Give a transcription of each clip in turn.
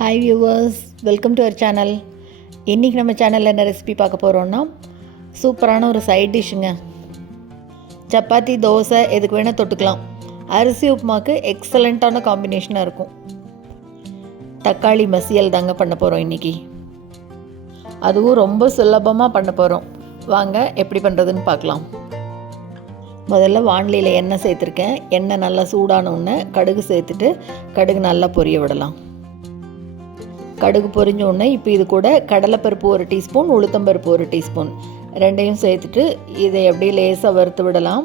Hi viewers welcome to our channel இன்றைக்கி நம்ம சேனலில் என்ன ரெசிபி பார்க்க போகிறோன்னா சூப்பரான ஒரு சைட் டிஷ்ஷுங்க சப்பாத்தி தோசை எதுக்கு வேணால் தொட்டுக்கலாம். அரிசி உப்புமாக்கு எக்ஸலண்ட்டான காம்பினேஷனாக இருக்கும். தக்காளி மசியல் தாங்க பண்ண போகிறோம் இன்றைக்கி அதுவும் ரொம்ப சுலபமாக பண்ண போகிறோம் வாங்க எப்படி பண்ணுறதுன்னு பார்க்கலாம். முதல்ல வானிலையில் எண்ணெய் சேர்த்துருக்கேன். எண்ணெய் நல்லா சூடான உடனே கடுகு சேர்த்துட்டு கடுகு நல்லா பொரிய விடலாம். கடுகு பொரிஞ்ச உடனே இப்போ இது கூட கடலைப்பருப்பு ஒரு டீஸ்பூன் உளுத்தம்பருப்பு ஒரு டீஸ்பூன். ரெண்டையும் சேர்த்துட்டு இதை அப்படியே லேசாக வறுத்து விடலாம்.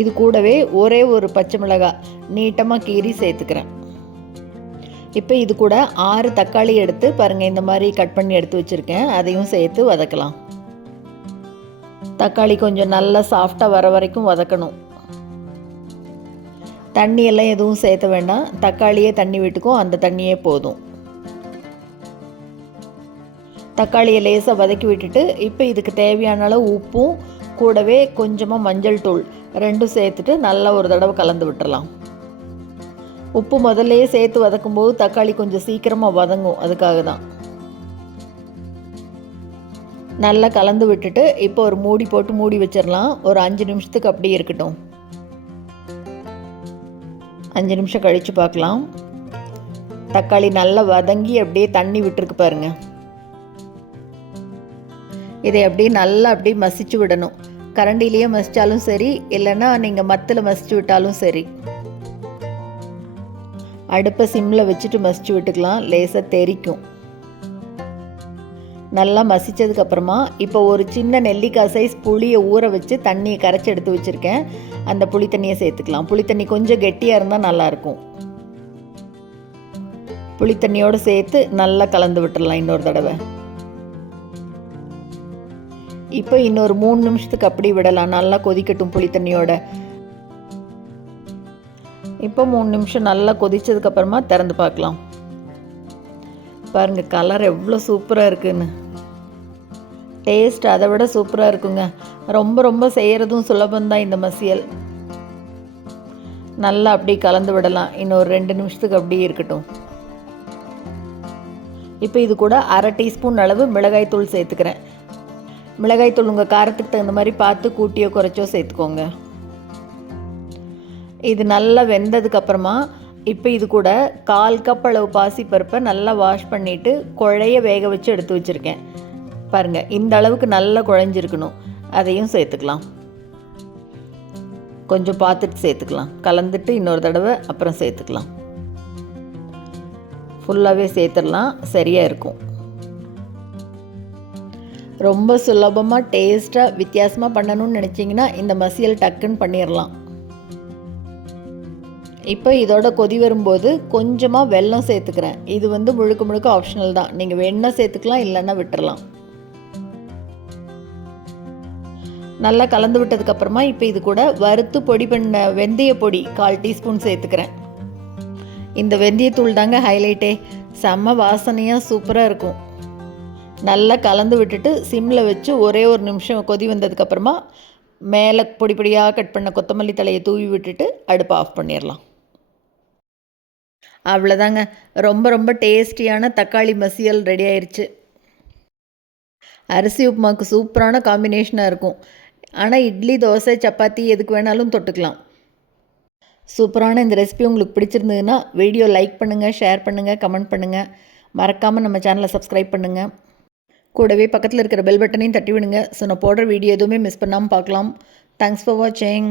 இது கூடவே ஒரே ஒரு பச்சை மிளகாய் நீட்டமாக கீறி சேர்த்துக்கிறேன். இப்போ இது கூட ஆறு தக்காளி எடுத்து பாருங்கள் இந்த மாதிரி கட் பண்ணி எடுத்து வச்சுருக்கேன். அதையும் சேர்த்து வதக்கலாம். தக்காளி கொஞ்சம் நல்லா சாஃப்டாக வர வரைக்கும் வதக்கணும். தண்ணியெல்லாம் எதுவும் சேர்த்த வேண்டாம். தக்காளியே தண்ணி விட்டுக்கும் அந்த தண்ணியே போதும். தக்காளியை லேசாக வதக்கி விட்டுட்டு இப்போ இதுக்கு தேவையான அளவு உப்பும் கூடவே கொஞ்சமாக மஞ்சள் தூள் ரெண்டும் சேர்த்துட்டு நல்லா ஒரு தடவை கலந்து விட்டுறலாம். உப்பு முதல்லையே சேர்த்து வதக்கும்போது தக்காளி கொஞ்சம் சீக்கிரமாக வதங்கும் அதுக்காக தான். நல்லா கலந்து விட்டுட்டு இப்போ ஒரு மூடி போட்டு மூடி வச்சிடலாம் ஒரு அஞ்சு நிமிஷத்துக்கு அப்படியே இருக்கட்டும். அஞ்சு நிமிஷம் கழித்து பார்க்கலாம். தக்காளி நல்லா வதங்கி அப்படியே தண்ணி விட்டுருக்கு பாருங்க. இதை அப்படியே நல்லா அப்படியே மசிச்சு விடணும். கரண்டிலேயே மசித்தாலும் சரி இல்லைன்னா நீங்கள் மத்தில் மசிச்சு விட்டாலும் சரி. அடுப்பை சிம்மில் வச்சுட்டு மசிச்சு விட்டுக்கலாம். லேசாக தெரிக்கும். நல்லா மசித்ததுக்கு அப்புறமா இப்போ ஒரு சின்ன நெல்லிக்காய் சைஸ் புளியை ஊற வச்சு தண்ணியை கரைச்சி எடுத்து வச்சுருக்கேன். அந்த புளி தண்ணியை சேர்த்துக்கலாம். புளி தண்ணி கொஞ்சம் கெட்டியாக இருந்தால் நல்லாயிருக்கும் புளி தண்ணியோடு சேர்த்து நல்லா கலந்து விட்டுடலாம் இன்னொரு தடவை. இப்போ இன்னொரு மூணு நிமிஷத்துக்கு அப்படி விடலாம். நல்லா கொதிக்கட்டும் புளி தண்ணியோட. இப்போ மூணு நிமிஷம் நல்லா கொதித்ததுக்கப்புறமா திறந்து பார்க்கலாம். பாருங்கள் கலர் எவ்வளோ சூப்பராக இருக்குன்னு. டேஸ்ட் அதை விட சூப்பராக இருக்குங்க. ரொம்ப ரொம்ப செய்கிறதும் சுலபந்தான் இந்த மசியல். நல்லா அப்படி கலந்து விடலாம். இன்னும் ஒரு ரெண்டு நிமிஷத்துக்கு அப்படியே இருக்கட்டும். இப்போ இது கூட அரை டீஸ்பூன் அளவு மிளகாய்த்தூள் சேர்த்துக்கிறேன். மிளகாய்த்தூள் உங்கள் காரத்துக்கு தகுந்த மாதிரி பார்த்து கூட்டியோ குறைச்சோ சேர்த்துக்கோங்க. இது நல்லா வெந்ததுக்கப்புறமா இப்போ இது கூட கால் கப் அளவு பாசிப்பருப்பை நல்லா வாஷ் பண்ணிவிட்டு குழைய வேக வச்சு எடுத்து வச்சுருக்கேன். பாருங்கள் இந்த அளவுக்கு நல்லா குழஞ்சிருக்கணும். அதையும் சேர்த்துக்கலாம். கொஞ்சம் பார்த்துட்டு சேர்த்துக்கலாம். கலந்துட்டு இன்னொரு தடவை அப்புறம் சேர்த்துக்கலாம். ஃபுல்லாகவே சேர்த்துடலாம். சரியாக இருக்கும். ரொம்ப சுலபமாக டேஸ்ட்டாக வித்தியாசமாக பண்ணணும்னு நினச்சிங்கன்னா இந்த மசியல் டக்குன்னு பண்ணிடலாம் இப்போ இதோட கொதி வரும்போது கொஞ்சமாக வெல்லம் சேர்த்துக்கிறேன். இது வந்து முழுக்க முழுக்க ஆப்ஷனல் தான். நீங்கள் வெண்ணெய் சேர்த்துக்கலாம் இல்லைன்னா விட்டுறலாம். நல்லா கலந்து விட்டதுக்கப்புறமா இப்போ இது கூட வறுத்து பொடி பண்ண வெந்தய பொடி கால் டீஸ்பூன் சேர்த்துக்கிறேன். இந்த வெந்தயத்தூள் தாங்க ஹைலைட்டே செம்ம வாசனையாக சூப்பராக இருக்கும். நல்லா கலந்து விட்டுட்டு சிம்மில் வச்சு ஒரே ஒரு நிமிஷம் கொதி வந்ததுக்கப்புறமா மேலே பொடி பொடியாக கட் பண்ண கொத்தமல்லி தலையை தூவி விட்டுட்டு அடுப்பை ஆஃப் பண்ணிடலாம் அவ்வளோதாங்க ரொம்ப ரொம்ப டேஸ்டியான தக்காளி மசியல் ரெடி ஆயிடுச்சு அரிசி உப்புமாவுக்கு சூப்பரான காம்பினேஷனாக இருக்கும். ஆனால் இட்லி தோசை சப்பாத்தி எதுக்கு வேணாலும் தொட்டுக்கலாம். சூப்பரான இந்த ரெசிபி உங்களுக்கு பிடிச்சிருந்ததுன்னா வீடியோ லைக் பண்ணுங்கள் ஷேர் பண்ணுங்கள் கமெண்ட் பண்ணுங்கள் மறக்காமல் நம்ம சேனலை சப்ஸ்கிரைப் பண்ணுங்கள் கூடவே பக்கத்தில் இருக்கிற பெல் பட்டனையும் தட்டி விடுங்க. ஸோ நான் போடுற வீடியோ எதுவுமே மிஸ் பண்ணாமல் பார்க்கலாம். தேங்க்ஸ் ஃபார் வாட்சிங்